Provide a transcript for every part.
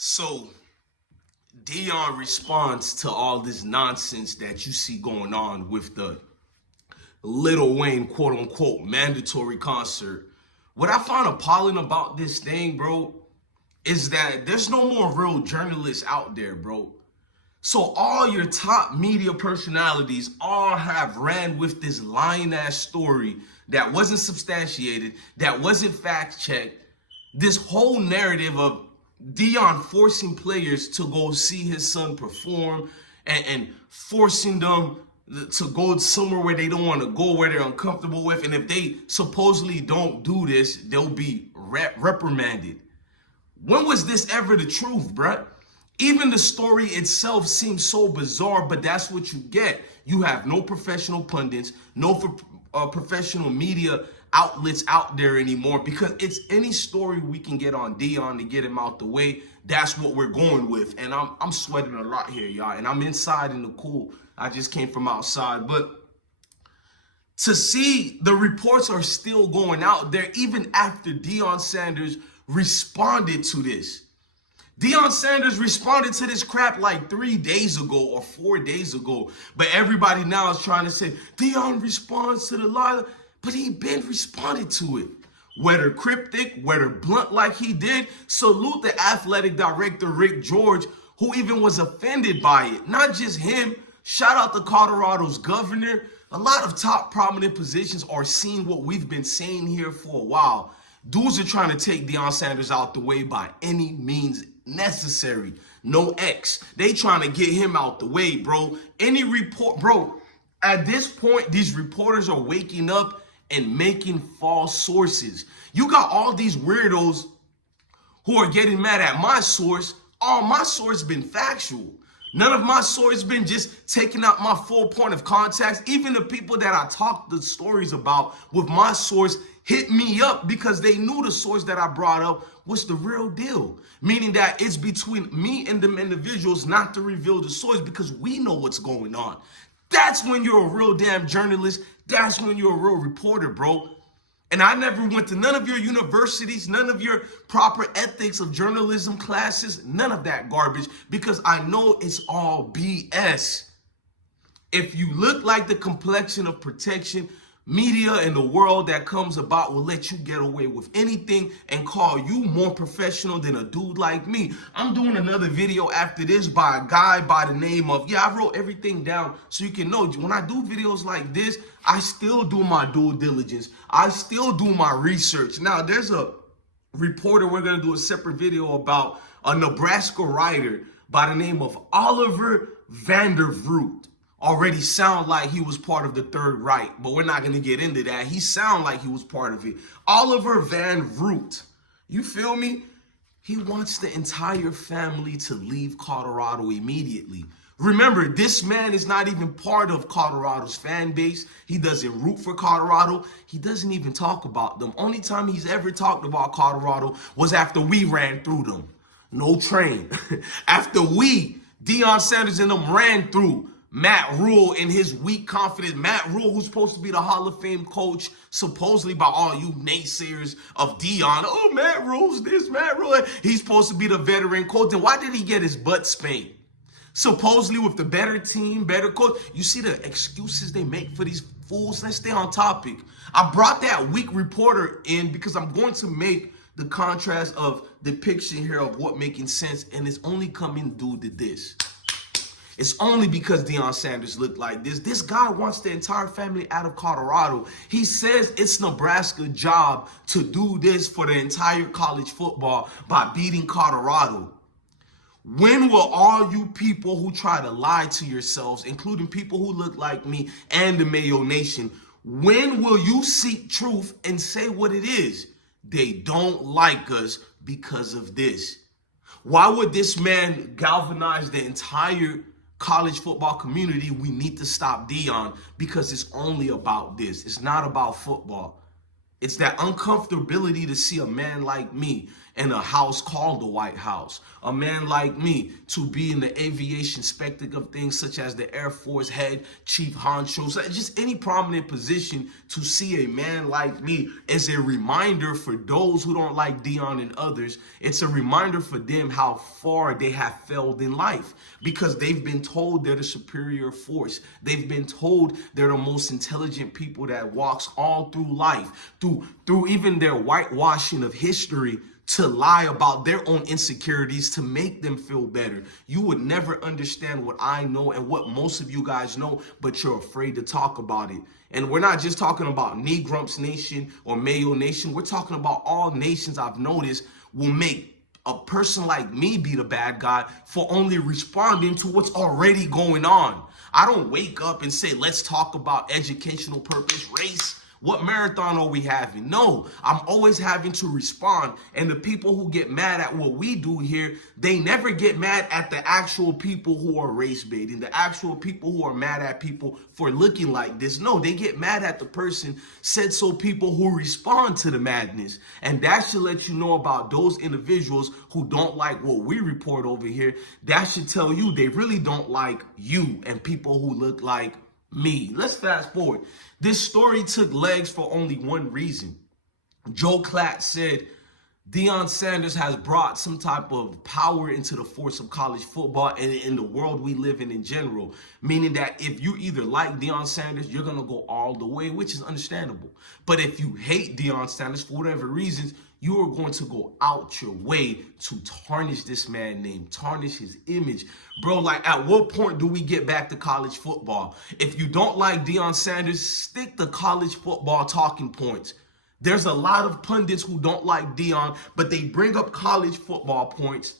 So Deion responds to all this nonsense that you see going on with the Lil Wayne quote unquote mandatory concert. What I find appalling about this thing, bro, is that there's no more real journalists out there, bro. So all your top media personalities all have ran with this lying ass story that wasn't substantiated, that wasn't fact checked. This whole narrative of Deion forcing players to go see his son perform and forcing them to go somewhere where they don't want to go, where they're uncomfortable with. And if they supposedly don't do this, they'll be reprimanded. When was this ever the truth, bruh? Even the story itself seems so bizarre, but that's what you get. You have no professional pundits, no professional media outlets out there anymore because it's any story we can get on Deion to get him out the way. That's what we're going with. And I'm sweating a lot here, y'all. And I'm inside in the cool. I just came from outside. But to see the reports are still going out there even after Deion Sanders responded to this. Deion Sanders responded to this crap like 3 days ago or 4 days ago. But everybody now is trying to say, Deion responds to the lie. But he been responded to it. Whether cryptic, whether blunt like he did, salute the athletic director, Rick George, who even was offended by it. Not just him. Shout out to Colorado's governor. A lot of top prominent positions are seeing what we've been saying here for a while. Dudes are trying to take Deion Sanders out the way by any means necessary. No X. They trying to get him out the way, bro. Any report, bro, at this point, these reporters are waking up and making false sources. You got all these weirdos who are getting mad at my source. All my source been factual. None of my source been just taking out my full point of context. Even the people that I talked the stories about with my source hit me up because they knew the source that I brought up was the real deal. Meaning that it's between me and them individuals not to reveal the source because we know what's going on. That's when you're a real damn journalist. That's when you're a real reporter, bro. And I never went to none of your universities, none of your proper ethics of journalism classes, none of that garbage, because I know it's all BS. If you look like the complexion of protection, media and the world that comes about will let you get away with anything and call you more professional than a dude like me. I'm doing another video after this by a guy by the name of, I wrote everything down so you can know. When I do videos like this, I still do my due diligence. I still do my research. Now, there's a reporter we're going to do a separate video about, a Nebraska writer by the name of Oliver Vandervoort. Already sound like he was part of the Third Reich, but we're not going to get into that. He sound like he was part of it. Oliver Vandervoort, you feel me? He wants the entire family to leave Colorado immediately. Remember, this man is not even part of Colorado's fan base. He doesn't root for Colorado. He doesn't even talk about them. Only time he's ever talked about Colorado was after we ran through them. No train. After we, Deion Sanders and them ran through Matt Rule in his weak confidence. Matt Rule, who's supposed to be the Hall of Fame coach, supposedly by all you naysayers of Deion. Oh, Matt Rule's this, Matt Rule. He's supposed to be the veteran coach. Then why did he get his butt spanked? Supposedly with the better team, better coach. You see the excuses they make for these fools? Let's stay on topic. I brought that weak reporter in because I'm going to make the contrast of depiction here of what making sense, and it's only coming due to this. It's only because Deion Sanders looked like this. This guy wants the entire family out of Colorado. He says it's Nebraska's job to do this for the entire college football by beating Colorado. When will all you people who try to lie to yourselves, including people who look like me and the Mayo Nation, when will you seek truth and say what it is? They don't like us because of this. Why would this man galvanize the entire college football community? We need to stop Deion because it's only about this. It's not about football. It's that uncomfortability to see a man like me in a house called the White House. A man like me to be in the aviation spectacle of things such as the Air Force head, chief honcho, so just any prominent position. To see a man like me is a reminder for those who don't like Deion and others. It's a reminder for them how far they have failed in life, because they've been told they're the superior force. They've been told they're the most intelligent people that walks all through life, through even their whitewashing of history, to lie about their own insecurities to make them feel better. You would never understand what I know and what most of you guys know, but you're afraid to talk about it. And we're not just talking about Negrumps Nation or Mayo Nation. We're talking about all nations. I've noticed will make a person like me be the bad guy for only responding to what's already going on. I don't wake up and say, let's talk about educational purpose, race. What marathon are we having? No, I'm always having to respond. And the people who get mad at what we do here, they never get mad at the actual people who are race baiting, the actual people who are mad at people for looking like this. No, they get mad at the person, said so people who respond to the madness. And that should let you know about those individuals who don't like what we report over here. That should tell you they really don't like you and people who look like me. Let's fast forward. This story took legs for only one reason. Joe Klatt said Deion Sanders has brought some type of power into the force of college football and in the world we live in general. Meaning that if you either like Deion Sanders, you're going to go all the way, which is understandable. But if you hate Deion Sanders for whatever reasons, you are going to go out your way to tarnish this man's name, tarnish his image. Bro, like, at what point do we get back to college football? If you don't like Deion Sanders, stick to college football talking points. There's a lot of pundits who don't like Deion, but they bring up college football points,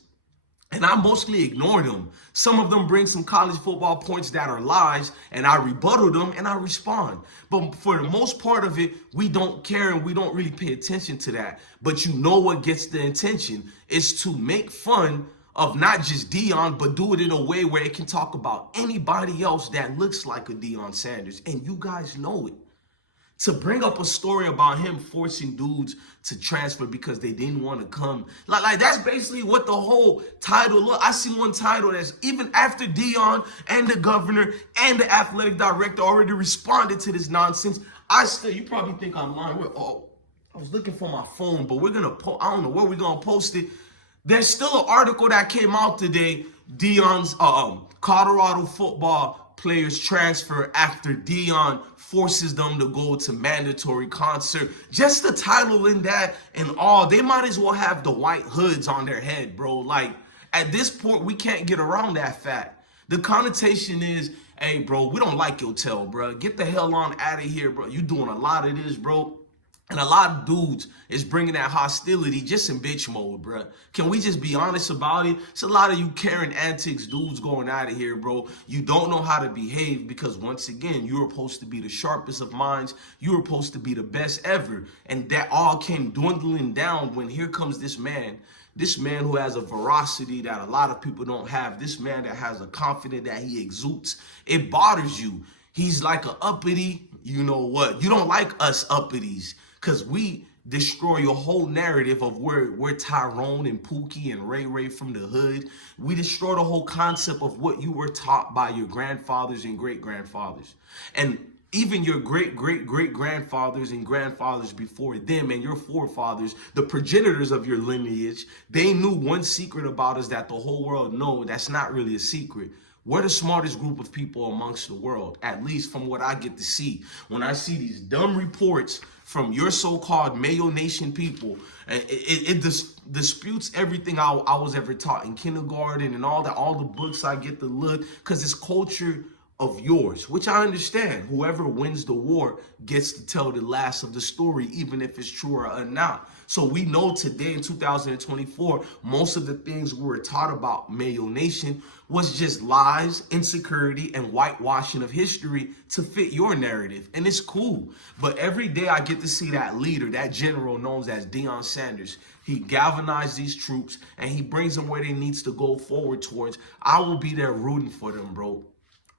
and I mostly ignore them. Some of them bring some college football points that are lies, and I rebuttal them and I respond. But for the most part of it, we don't care and we don't really pay attention to that. But you know what gets the attention is to make fun of not just Deion, but do it in a way where it can talk about anybody else that looks like a Deion Sanders. And you guys know it. To bring up a story about him forcing dudes to transfer because they didn't want to come. Like that's basically what the whole title look. I see one title that's even after Deion and the governor and the athletic director already responded to this nonsense. You probably think I'm lying. I was looking for my phone, but we're going to I don't know where we're going to post it. There's still an article that came out today. Deion's Colorado football players transfer after Deion forces them to go to mandatory concert. Just the title in that and all, they might as well have the white hoods on their head, bro. Like, at this point, we can't get around that fact. The connotation is, hey, bro, we don't like your tail, bro. Get the hell on out of here, bro. You doing a lot of this, bro. And a lot of dudes is bringing that hostility just in bitch mode, bro. Can we just be honest about it? It's a lot of you Karen antics dudes going out of here, bro. You don't know how to behave because, once again, you were supposed to be the sharpest of minds. You were supposed to be the best ever. And that all came dwindling down when here comes this man who has a veracity that a lot of people don't have. This man that has a confidence that he exudes. It bothers you. He's like a uppity, you know what? You don't like us uppities. Because we destroy your whole narrative of we're Tyrone and Pookie and Ray Ray from the hood. We destroy the whole concept of what you were taught by your grandfathers and great-grandfathers. And even your great-great-great-grandfathers and grandfathers before them and your forefathers, the progenitors of your lineage, they knew one secret about us that the whole world knows that's not really a secret. We're the smartest group of people amongst the world, at least from what I get to see. When I see these dumb reports from your so-called Mayo Nation people, it disputes everything I was ever taught in kindergarten and all the books I get to look, because it's culture of yours, which I understand. Whoever wins the war gets to tell the last of the story, even if it's true or not. So we know today in 2024, most of the things we were taught about Mayo Nation was just lies, insecurity, and whitewashing of history to fit your narrative. And it's cool. But every day I get to see that leader, that general known as Deion Sanders. He galvanized these troops and he brings them where they needs to go forward towards. I will be there rooting for them, bro.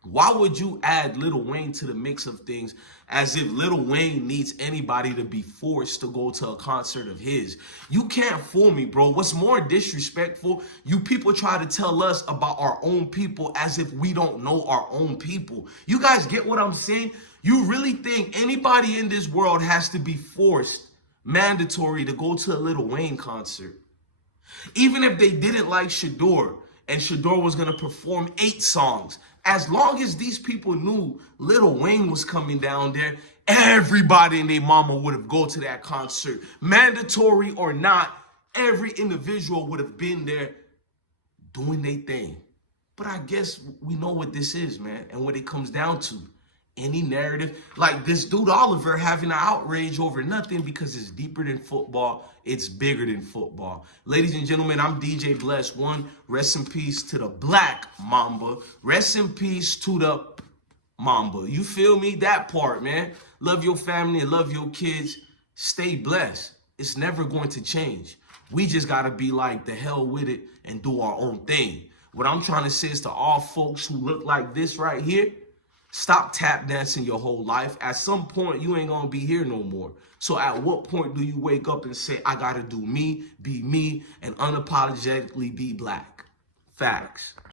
Why would you add Lil Wayne to the mix of things as if Lil Wayne needs anybody to be forced to go to a concert of his? You can't fool me, bro. What's more disrespectful, you people try to tell us about our own people as if we don't know our own people. You guys get what I'm saying? You really think anybody in this world has to be forced, mandatory, to go to a Lil Wayne concert? Even if they didn't like Shador and Shador was going to perform 8 songs, as long as these people knew Lil Wayne was coming down there, everybody and their mama would have go to that concert. Mandatory or not, every individual would have been there doing their thing. But I guess we know what this is, man, and what it comes down to. Any narrative, like this dude Oliver having an outrage over nothing because it's deeper than football, it's bigger than football. Ladies and gentlemen, I'm DJ Bless One. Rest in peace to the Black Mamba. Rest in peace to the Mamba. You feel me? That part, man. Love your family and love your kids. Stay blessed. It's never going to change. We just got to be like, the hell with it and do our own thing. What I'm trying to say is to all folks who look like this right here, stop tap dancing your whole life. At some point, you ain't gonna be here no more. So at what point do you wake up and say, I gotta do me, be me, and unapologetically be black? Facts.